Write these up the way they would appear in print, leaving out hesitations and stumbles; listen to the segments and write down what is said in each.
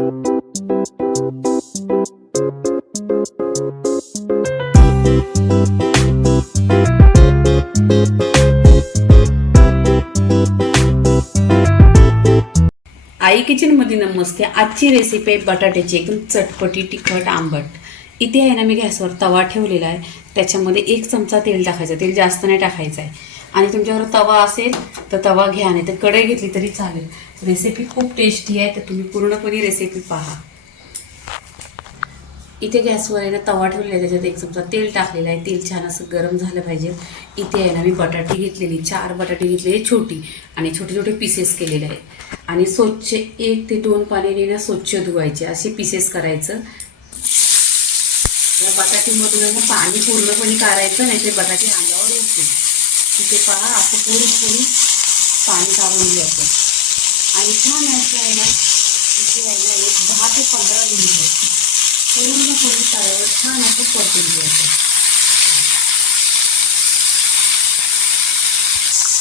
आई किचनमध्ये नमस्ते। आजची रेसिपी आहे बटाट्याची, एकदम चटपटी तिखट आंबट। इथे आहे ना मी गॅसवर तवा ठेवलेला आहे, त्याच्यामध्ये 1 चमचा तेल टाकायचं, तेल जास्त नाही टाकायचं आहे। आणि तुमच्यावर तवा असेल तर तवा घ्या, नाही तर कढई घेतली तरी चालेल। रेसिपी खूप टेस्टी आहे, तर तुम्ही पूर्णपणे रेसिपी पहा। इथे गॅसवर आहे ना तवा ठेवलेला आहे, त्याच्यात 1 चमचा तेल टाकलेलं आहे। तेल छान असं गरम झालं पाहिजे। इथे आहे ना मी बटाटे घेतलेली, 4 बटाटे घेतलेले छोटी, आणि छोटे छोटे पीसेस केलेले आहे। आणि स्वच्छ 1 ते 2 पाण्याने ना स्वच्छ धुवायचे, असे पीसेस करायचं। या बटाट्यामधून ना पाणी पूर्णपणे काढायचं, नाही ते बटाटे अंगावर येते। तिथे पहा, असं पूर्णपणे पाणी काढून घ्यायचं। आणि छान आहे ना इथे आहे ना 10 ते 15 मिनिटं पूर्णपणे तव्यावर छान असं परतून घ्यायचं।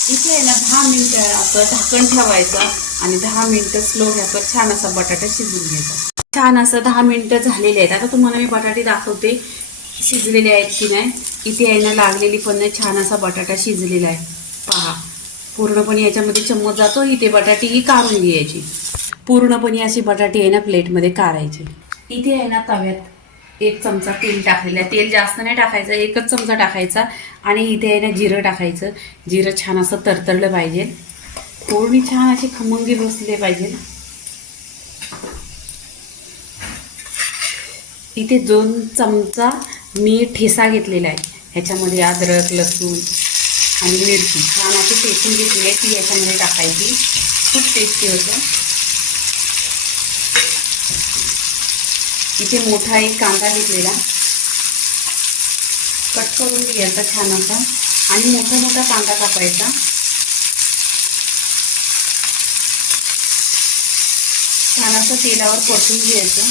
इथे आहे ना 10 मिनिटं असं झाकण ठेवायचं, आणि 10 मिनिटं स्लो गॅसवर छान असा बटाटा शिजवून घ्यायचा। छान असं 10 मिनिटं झालेले आहेत। आता तुम्हाला मी बटाटे दाखवते शिजलेले आहेत की नाही। इथे आहे ना लागलेली पण नाही, छान असा बटाटा शिजलेला आहे पहा। पूर्णपणे याच्यामध्ये चम्मच जातो, इथे बटाटी ही काढून घ्यायची। पूर्णपणे अशी बटाटी आहे ना प्लेटमध्ये काढायची। इथे आहे ना तव्यात 1 चमचा तेल टाकलेलं आहे, तेल जास्त नाही टाकायचं, 1च चमचा टाकायचा। आणि इथे आहे ना जिरं टाकायचं, जिरं छान असं तरतरलं पाहिजे, फोडणी छान अशी खमंगी बसले पाहिजे। इथे 2 चमचा मी ठेसा घेतलेला आहे, ह्याच्यामध्ये अद्रक लसूण आणि मिरची छान अशी ठेचून घेतली आहे, ती याच्यामध्ये टाकायची, खूप टेस्टी होतं। इथे मोठा 1 कांदा घेतलेला, कट करून घ्यायचा छान असा, आणि मोठा मोठा कांदा कापायचा। छान असं तेलावर परतून घ्यायचं।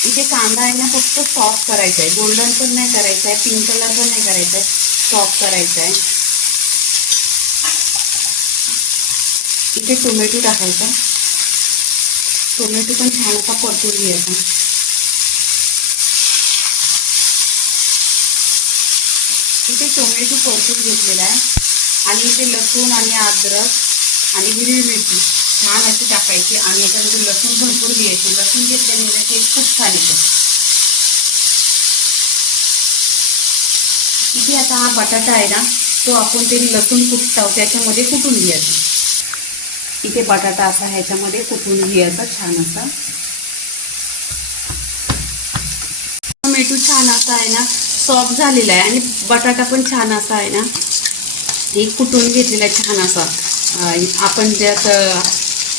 इथे कांदा आहे ना फक्त सॉफ्ट करायचा आहे, गोल्डन पण नाही करायचा आहे, पिंक कलर पण नाही करायचा आहे, सॉफ्ट करायचा आहे। इथे टोमॅटो टाकायचा, टोमॅटो पण छान असा परतून घ्यायचा। इथे टोमॅटो परतून घेतलेला आहे, आणि इथे लसूण आणि अद्रक आणि हिरवी मिरची छान अशी टाकायची, आणि याच्यामध्ये लसूण भरपूर घ्यायची। लसूण घेतल्याने टेस्ट खूप छान येतो। इथे आता हा बटाटा आहे ना, तो आपण ते लसूण कुटतो त्याच्यामध्ये कुटून घ्यायचा। इथे बटाटा असा ह्याच्यामध्ये कुटून घ्यायचा छान असा। टोमॅटो छान असा आहे ना सॉफ्ट झालेला आहे, आणि बटाटा पण छान असा आहे ना हे कुटून घेतलेला आहे छान असा। आपण ज्यात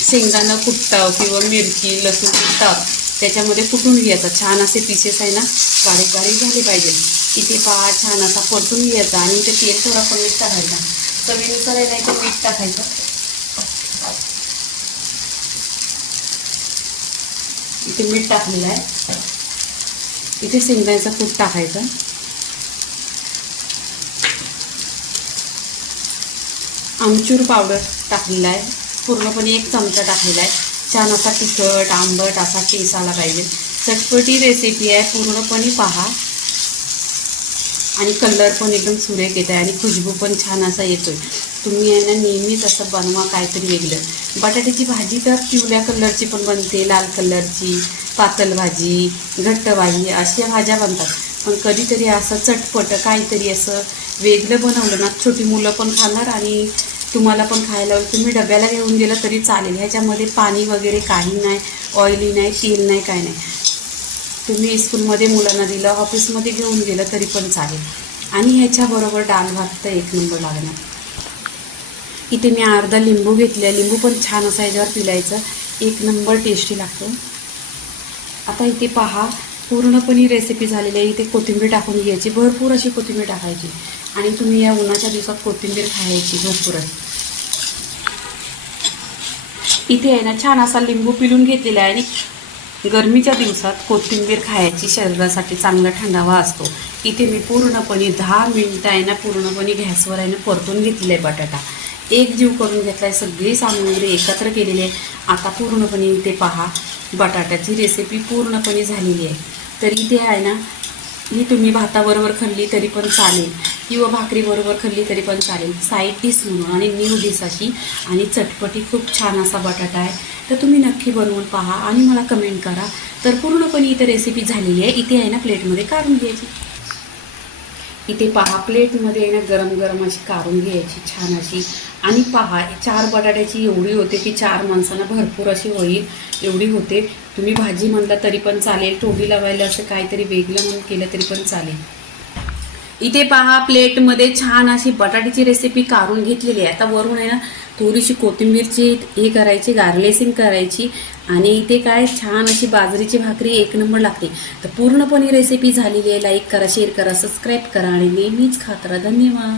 शेंगदाणा कुटतो किंवा मिरची लसूण कुटतो त्याच्यामध्ये कुटून घ्यायचा, छान असे पीसेस आहे ना बारीक बारीक झाले पाहिजे। इथे पहा छान असा परतून घ्यायचा, आणि इथे तेल थोडा कमी टाकायचा, चवीनुसार आहे ना इथे मीठ टाकायचं। इथे मीठ टाकलेलं आहे, इथे शेंगदाण्याचा कूट टाकायचा, आमचूर पावडर टाकलेला आहे, पूर्णपणे 1 चमचा टाकलेला आहे। छान असा तिखट आंबट असा टेस्ट आला पाहिजे। चटपटी रेसिपी आहे, पूर्णपणे पहा। आणि कलर पण एकदम सुरेख येत आहे, आणि खुशबू पण छान असा येतोय। तुम्ही आहे ना नेहमीच असं बनवा काहीतरी वेगळं। बटाट्याची भाजी तर पिवळ्या कलरची पण बनते, लाल कलरची, पातळ भाजी, घट्ट भाजी, अशा भाज्या बनतात। पण कधीतरी असं चटपट काहीतरी असं वेगळं बनवलं ना, छोटी मुलं पण खाणार, आणि तुम्हाला पण खायला तुम्ही डब्याला घेऊन गेलं तरी चालेल। ह्याच्यामध्ये पाणी वगैरे काही नाही, ऑइली नाही, तेल नाही, काय नाही। तुम्ही स्कूलमध्ये मुलांना दिलं, ऑफिसमध्ये घेऊन गेलं तरी पण चालेल। आणि ह्याच्याबरोबर डाळ भात तर 1 नंबर लागणार। इथे मी अर्धा लिंबू घेतला, लिंबू पण छान असा ह्याच्यावर पिलायचं, 1 नंबर टेस्टी लागतो। आता इथे पहा पूर्णपणे रेसिपी झालेली आहे। इथे कोथिंबीर टाकून घ्यायची, भरपूर अशी कोथिंबीर टाकायची, आणि तुम्ही या उन्हाच्या दिवसात कोथिंबीर खायची भरपूर आहे। इथे आहे ना छान असा लिंबू पिळून घेतलेला आहे, आणि गरमीच्या दिवसात कोथिंबीर खायची शरीरासाठी चांगला थंडावा असतो। इथे मी पूर्णपणे 10 मिनिटं आहे ना पूर्णपणे गॅसवर आहे ना परतून घेतलेला आहे बटाटा। एक जीव करून घेतला आहे, सगळी सामग्री एकत्र केलेली आहे. आता पूर्णपणे इथे पहा बटाट्याची रेसिपी पूर्णपणे झालेली आहे. तर इथे आहे ना, ही तुम्ही भाताबरोबर खाल्ली तरी पण चालेल किंवा भाकरीबरोबर खाल्ली तरी पण चालेल, साईड डिश म्हणून आणि न्यू डिश अशी आणि चटपटी खूप छान असा बटाटा आहे. तर तुम्ही नक्की बनवून पहा आणि मला कमेंट करा. तर पूर्णपणे इथे रेसिपी झालेली आहे. इथे आहे ना प्लेटमध्ये काढून घ्यायची. इथे पहा प्लेटमध्ये आहे ना गरम गरम अशी काढून घ्यायची छान अशी. आणि पहा 4 बटाट्याची एवढी होते की 4 माणसांना भरपूर अशी होईल एवढी होते. तुम्ही भाजी म्हणला तरी पण चालेल, टोबी लावायला असं काहीतरी वेगळं म्हणून केलं तरी पण चालेल. इथे पहा प्लेटमध्ये छान अशी बटाट्याची रेसिपी काढून घेतलेली आहे. आता वरून आहे ना थोडीशी कोथिंबीरची हे करायची, गार्निशिंग करायची आणि इथे काय छान अशी बाजरीची भाकरी एक नंबर लागते. तर पूर्णपणे रेसिपी झालेली आहे. लाईक करा, शेअर करा, सबस्क्राईब करा आणि नेहमीच खात राहा. धन्यवाद.